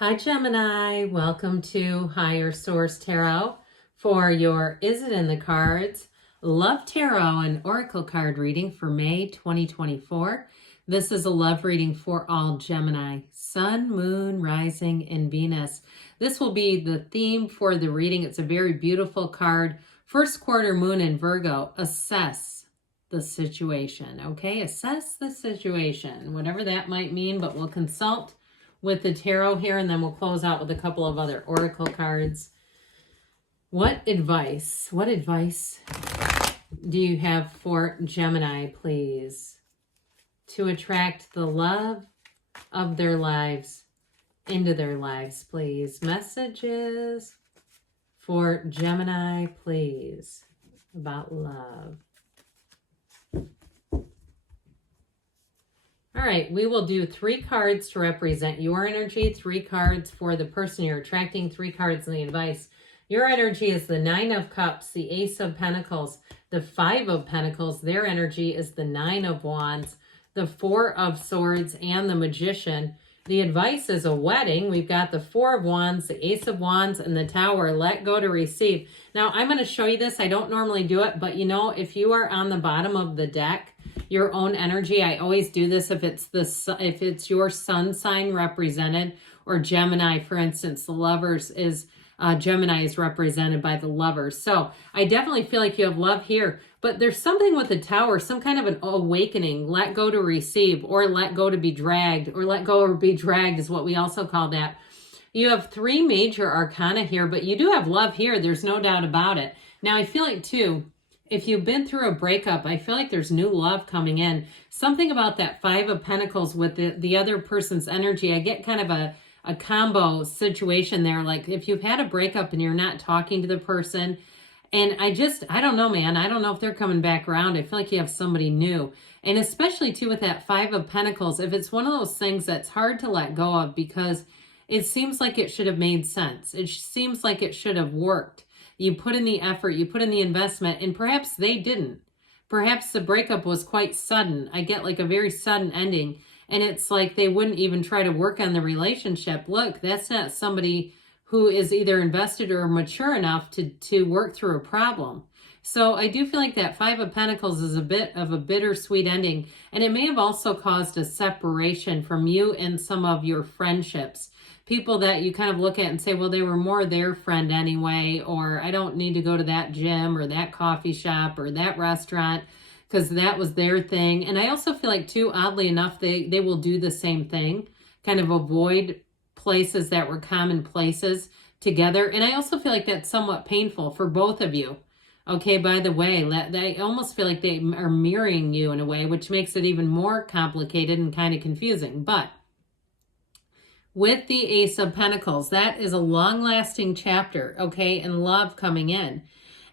Hi Gemini, welcome to Higher Source Tarot for your Is It in the Cards Love Tarot and Oracle card reading for May 2024. This is a love reading for all Gemini, Sun, Moon, Rising, and Venus. This will be the theme for the reading. It's a very beautiful card. First quarter moon in Virgo. Assess the situation, okay? Assess the situation, whatever that might mean, but we'll consult with the tarot here, and then we'll close out with a couple of other oracle cards. What advice do you have for Gemini, please, to attract the love of their lives into their lives, please? Messages for Gemini, please, about love. All right, we will do 3 cards to represent your energy, 3 cards for the person you're attracting, 3 cards in the advice. Your energy is the 9 of Cups, the Ace of Pentacles, the 5 of Pentacles. Their energy is the 9 of Wands, the 4 of Swords, and the Magician. The advice is a wedding. We've got the 4 of Wands, the Ace of Wands, and the Tower. Let go to receive. Now, I'm going to show you this. I don't normally do it, but you know, if you are on the bottom of the deck, your own energy, I always do this if it's your sun sign represented, or Gemini, for instance, the Lovers is Gemini is represented by the Lovers. So I definitely feel like you have love here, but there's something with the Tower, some kind of an awakening, let go to receive, or let go to be dragged, or let go or be dragged is what we also call that. You have 3 major arcana here, but you do have love here. There's no doubt about it. Now, I feel like too, if you've been through a breakup, I feel like there's new love coming in. Something about that 5 of Pentacles with the other person's energy. I get kind of a combo situation there. Like if you've had a breakup and you're not talking to the person, and I don't know, man. I don't know if they're coming back around. I feel like you have somebody new. And especially too with that 5 of Pentacles, if it's one of those things that's hard to let go of because it seems like it should have made sense. It seems like it should have worked. You put in the effort, you put in the investment, and perhaps they didn't. Perhaps the breakup was quite sudden. I get like a very sudden ending, and it's like they wouldn't even try to work on the relationship. Look, that's not somebody who is either invested or mature enough to work through a problem. So I do feel like that 5 of Pentacles is a bit of a bittersweet ending, and it may have also caused a separation from you and some of your friendships. People that you kind of look at and say, well, they were more their friend anyway, or I don't need to go to that gym or that coffee shop or that restaurant because that was their thing. And I also feel like too, oddly enough, they will do the same thing, kind of avoid places that were common places together. And I also feel like that's somewhat painful for both of you. Okay, by the way, I almost feel like they are mirroring you in a way, which makes it even more complicated and kind of confusing. But with the Ace of Pentacles, that is a long-lasting chapter, okay, and love coming in.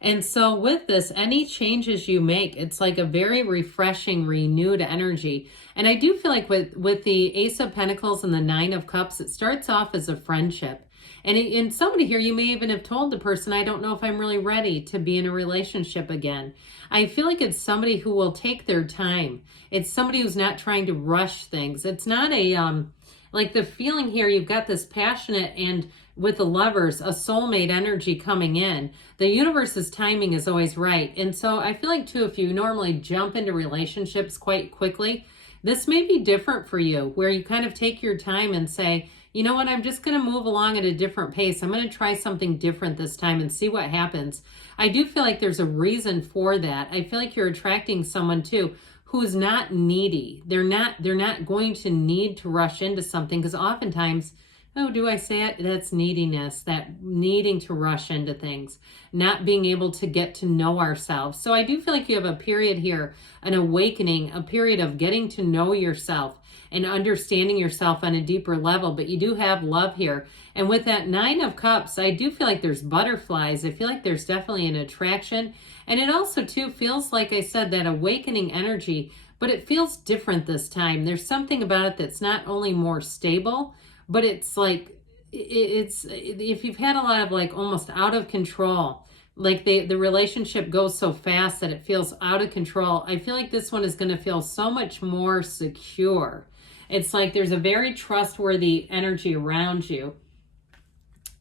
And so with this, any changes you make, it's like a very refreshing, renewed energy. And I do feel like with the Ace of Pentacles and the 9 of Cups, it starts off as a friendship. And in somebody here, you may even have told the person, I don't know if I'm really ready to be in a relationship again. I feel like it's somebody who will take their time. It's somebody who's not trying to rush things. It's not like the feeling here, you've got this passionate and with the Lovers, a soulmate energy coming in. The universe's timing is always right. And so I feel like too, if you normally jump into relationships quite quickly, this may be different for you, where you kind of take your time and say, you know what, I'm just going to move along at a different pace. I'm going to try something different this time and see what happens. I do feel like there's a reason for that. I feel like you're attracting someone too who's not needy. They're not going to need to rush into something, because oftentimes, oh, do I say it? That's neediness, that needing to rush into things, not being able to get to know ourselves. So I do feel like you have a period here, an awakening, a period of getting to know yourself and understanding yourself on a deeper level, but you do have love here. And with that 9 of Cups, I do feel like there's butterflies. I feel like there's definitely an attraction. And it also too feels like I said, that awakening energy, but it feels different this time. There's something about it that's not only more stable, but it's like, it's if you've had a lot of like almost out of control, like the relationship goes so fast that it feels out of control. I feel like this one is going to feel so much more secure. It's like there's a very trustworthy energy around you.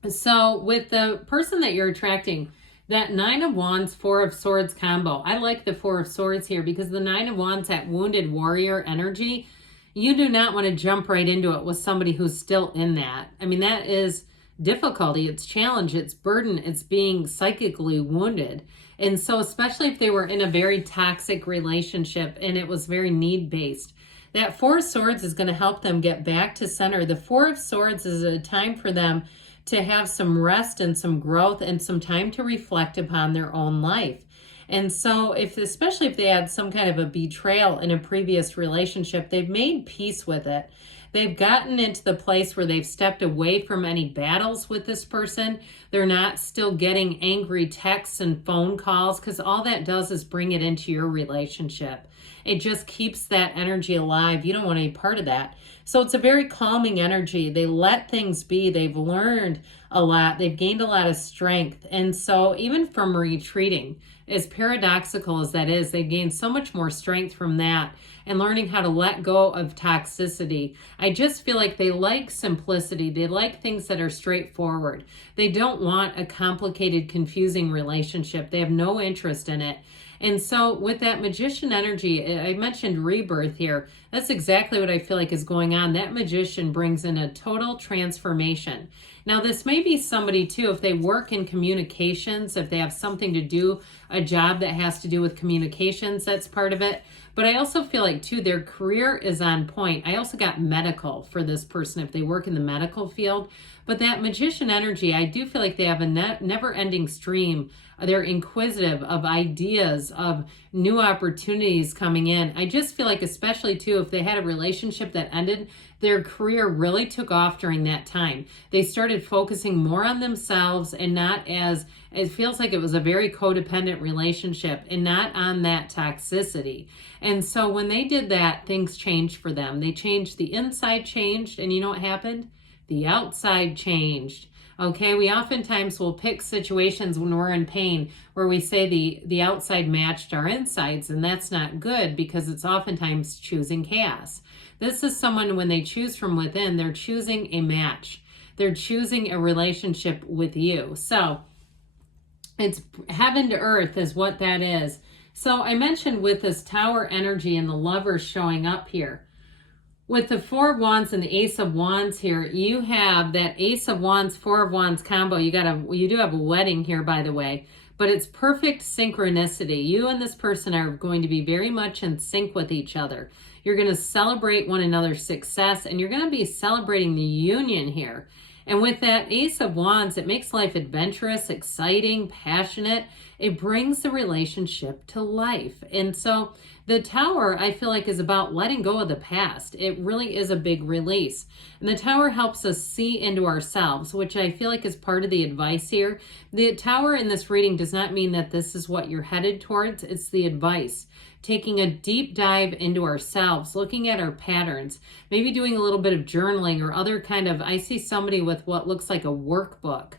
So with the person that you're attracting, that Nine of Wands, Four of Swords combo, I like the Four of Swords here because the Nine of Wands, that wounded warrior energy, you do not want to jump right into it with somebody who's still in that. I mean, that is difficulty, it's challenge, it's burden, it's being psychically wounded. And so especially if they were in a very toxic relationship and it was very need-based, that Four of Swords is going to help them get back to center. The Four of Swords is a time for them to have some rest and some growth and some time to reflect upon their own life. And so especially if they had some kind of a betrayal in a previous relationship, they've made peace with it. They've gotten into the place where they've stepped away from any battles with this person. They're not still getting angry texts and phone calls, because all that does is bring it into your relationship. It just keeps that energy alive. You don't want any part of that. So it's a very calming energy. They let things be. They've learned a lot. They've gained a lot of strength. And so even from retreating, as paradoxical as that is, they've gained so much more strength from that and learning how to let go of toxicity. I just feel like they like simplicity. They like things that are straightforward. They don't want a complicated, confusing relationship. They have no interest in it. And so with that Magician energy, I mentioned rebirth here. That's exactly what I feel like is going on. That Magician brings in a total transformation. Now, this may be somebody too, if they work in communications, if they have something to do, a job that has to do with communications, that's part of it. But I also feel like too, their career is on point. I also got medical for this person if they work in the medical field. But that Magician energy, I do feel like they have a never-ending stream. They're inquisitive of ideas, of new opportunities coming in. I just feel like, especially too, if they had a relationship that ended, their career really took off during that time. They started focusing more on themselves and not as, it feels like it was a very codependent relationship and not on that toxicity. And so when they did that, things changed for them. They changed, the inside changed, and you know what happened? The outside changed. Okay, we oftentimes will pick situations when we're in pain where we say the outside matched our insides, and that's not good because it's oftentimes choosing chaos. This is someone, when they choose from within, they're choosing a match. They're choosing a relationship with you. So it's heaven to earth is what that is. So I mentioned with this Tower energy and the Lovers showing up here, with the Four of Wands and the Ace of Wands here, you have that Ace of Wands, Four of Wands combo. You do have a wedding here, by the way, but it's perfect synchronicity. You and this person are going to be very much in sync with each other. You're going to celebrate one another's success, and you're going to be celebrating the union here. And with that Ace of Wands, it makes life adventurous, exciting, passionate. It brings the relationship to life. And so the Tower, I feel like, is about letting go of the past. It really is a big release. And the Tower helps us see into ourselves, which I feel like is part of the advice here. The Tower in this reading does not mean that this is what you're headed towards. It's the advice. Taking a deep dive into ourselves, looking at our patterns, maybe doing a little bit of journaling or other kind of, I see somebody with what looks like a workbook.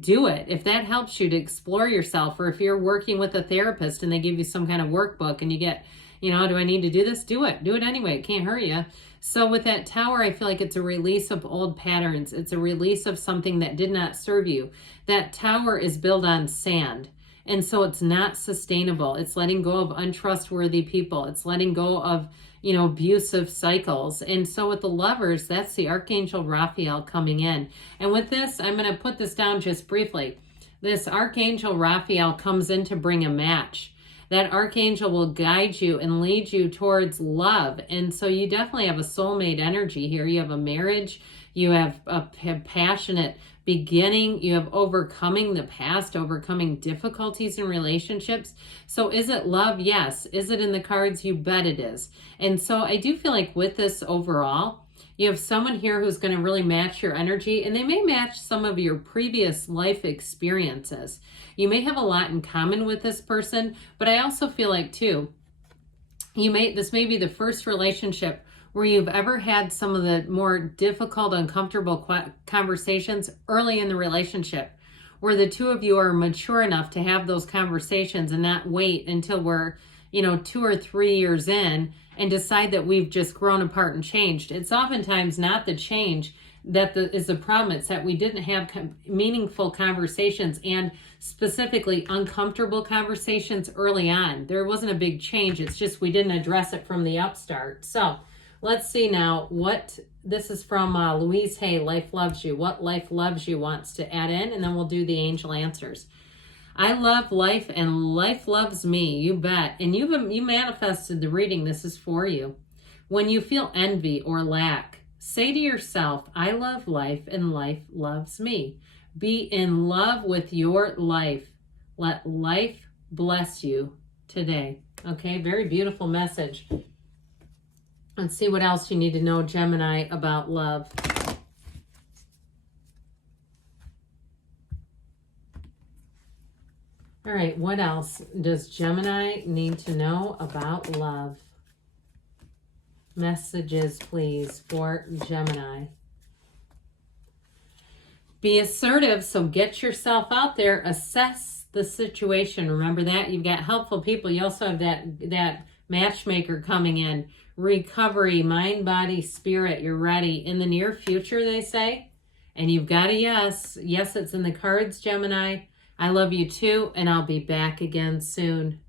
Do it. If that helps you to explore yourself, or if you're working with a therapist and they give you some kind of workbook and you get, do I need to do this? Do it. Do it anyway. It can't hurt you. So with that Tower, I feel like it's a release of old patterns. It's a release of something that did not serve you. That Tower is built on sand. And so it's not sustainable. It's letting go of untrustworthy people. It's letting go of, abusive cycles. And so with the Lovers, that's the Archangel Raphael coming in. And with this, I'm going to put this down just briefly. This Archangel Raphael comes in to bring a match. That Archangel will guide you and lead you towards love. And so you definitely have a soulmate energy here. You have a marriage. You have a passionate beginning. You have overcoming the past, overcoming difficulties in relationships. So is it love? Yes. Is it in the cards? You bet it is. And so I do feel like with this overall, you have someone here who's going to really match your energy, and they may match some of your previous life experiences. You may have a lot in common with this person, but I also feel like too, this may be the first relationship where you've ever had some of the more difficult, uncomfortable conversations early in the relationship, where the two of you are mature enough to have those conversations and not wait until we're, 2 or 3 years in and decide that we've just grown apart and changed. It's oftentimes not the change that is the problem. It's that we didn't have meaningful conversations, and specifically uncomfortable conversations early on. There wasn't a big change. It's just we didn't address it from the upstart. So let's see now what this is from Louise Hay, Life Loves You. What Life Loves You wants to add in, and then we'll do the angel answers. I love life and life loves me. You bet. And you manifested the reading. This is for you. When you feel envy or lack, say to yourself, I love life and life loves me. Be in love with your life. Let life bless you today. Okay, very beautiful message. Let's see what else you need to know, Gemini, about love. All right, what else does Gemini need to know about love? Messages, please, for Gemini. Be assertive, so get yourself out there. Assess the situation. Remember that. You've got helpful people. You also have that matchmaker coming in. Recovery, mind, body, spirit. You're ready. In the near future, they say. And you've got a yes. Yes, it's in the cards, Gemini. I love you too, and I'll be back again soon.